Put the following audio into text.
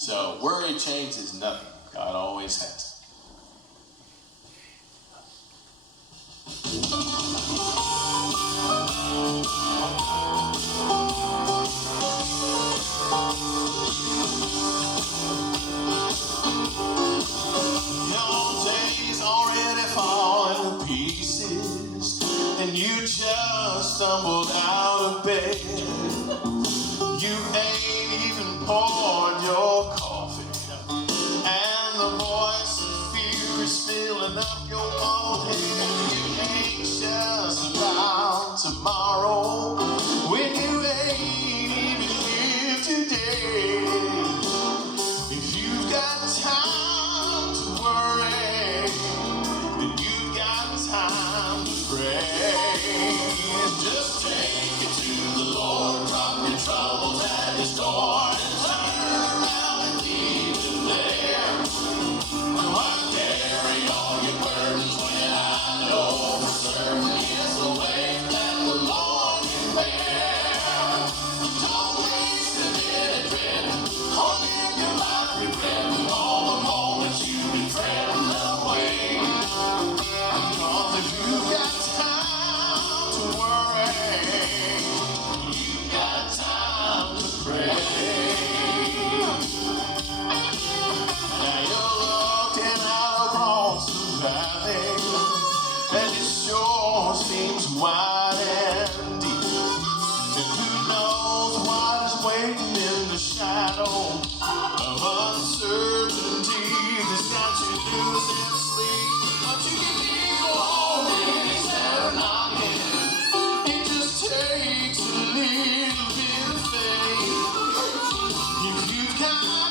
So worry changes nothing. God always has. Your day's already falling to pieces, and you just stumbled out of bed. You ain't even poured your coffee, and the voice of fear is filling up your bald head. You anxious about tomorrow when you ain't even here today. If you've got time to worry, then you've got time to pray. Just take it to the Lord, drop your troubles at His door, and turn around and leave them there. I carry all your burdens when I know for certain it's the way that the Lord can bear. Don't waste a minute dreading, or live your life regretting all the moments you've been fretting away. Cause if you've got time to worry, you've got time to pray. Now you're looking out across the valley, and it sure seems wide and deep. And who knows what is waiting in the shadow of uncertainty that's got you losing sleep. But you can keep on things that are knocking. It just takes a little bit of faith. If you've got